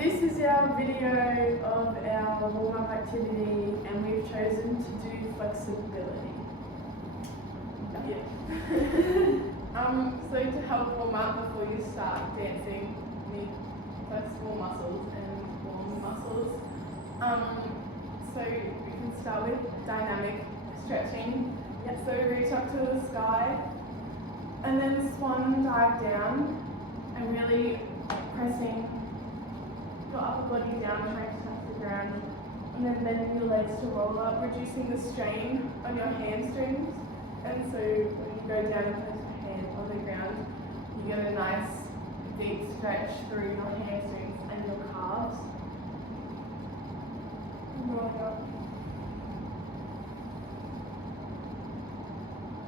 This is our video of our warm-up activity, and we've chosen to do flexibility. Yeah. So to help warm up before you start dancing, you need flexible muscles and warm muscles. So we can start with dynamic stretching. Yep. So reach up to the sky, and then swan dive down, and really pressing your upper body down, trying to touch the ground, and then bending your legs to roll up, reducing the strain on your hamstrings. And so when you go down and place your hand on the ground, you get a nice deep stretch through your hamstrings and your calves. Rolling up.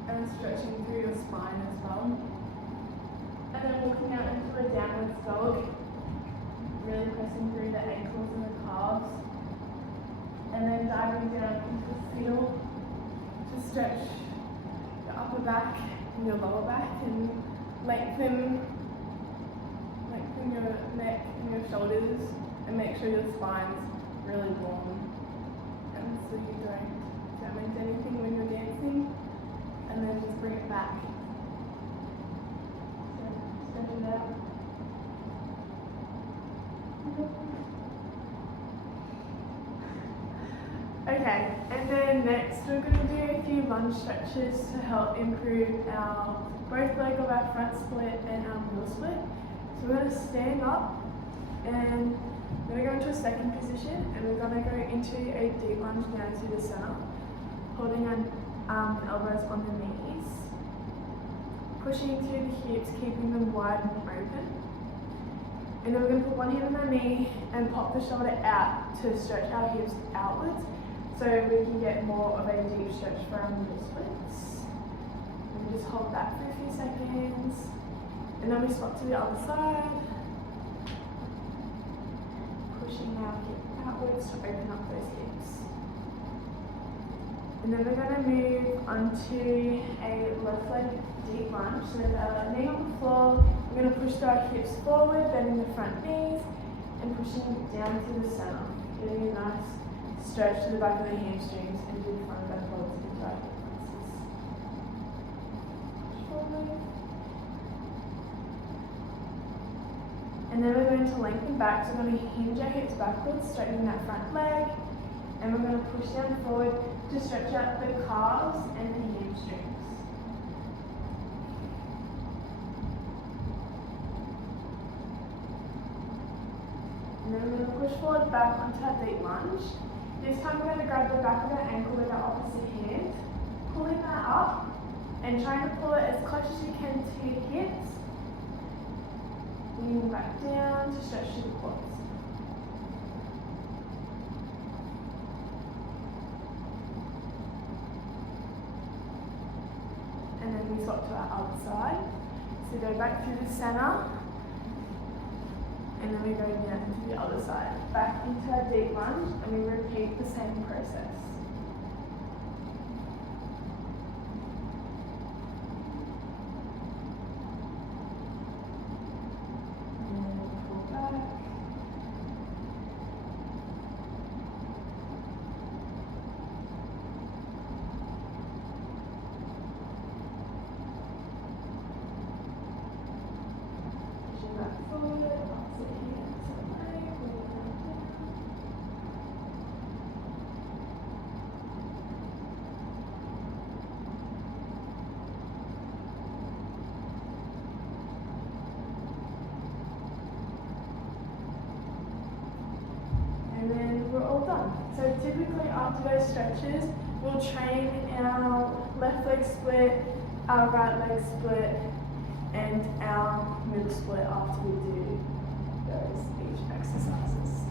And stretching through your spine as well. And then walking out into a downward dog. Really pressing through the ankles and the calves. And then diving down into the fetal to stretch your upper back and your lower back and lengthen your neck and your shoulders and make sure your spine's really warm. And so you don't damage anything when you're dancing. And then just bring it back. So stretch it out. Okay, and then next we're going to do a few lunge stretches to help improve our both leg of our front split and our middle split. So we're going to stand up and we're going to go into a second position, and we're going to go into a deep lunge down to the center, holding our elbows on the knees, pushing through the hips, keeping them wide and open. And then we're going to put one hand on our knee and pop the shoulder out to stretch our hips outwards so we can get more of a deep stretch for our middle splits. And we just hold that for a few seconds. And then we swap to the other side, pushing our hip outwards to open up those hips. And then we're going to move onto a left leg deep lunge. So with our knee on the floor, we're going to push our hips forward, bending the front knees, and pushing down to the center, getting a nice stretch to the back of the hamstrings and to the front of our quads into our hip flexors. Push forward. And then we're going to lengthen back, so we're going to hinge our hips backwards, straightening that front leg, and we're going to push down forward to stretch out the calves and the hamstrings. And then we're going to push forward back onto our deep lunge. This time we're going to grab the back of our ankle with our opposite hand, pulling that up and trying to pull it as close as you can to your hips. Leaning back down to stretch to the quads. And then we swap to our other side. So go back through the center. And then we go down to the other side. Back into our deep lunge, and we repeat the same process. And then pull back. Pushing back forward, opposite hand to the leg, bringing that down. And then we're all done. So typically after those stretches, we'll train our left leg split, our right leg split, and our middle split after we do those each exercises.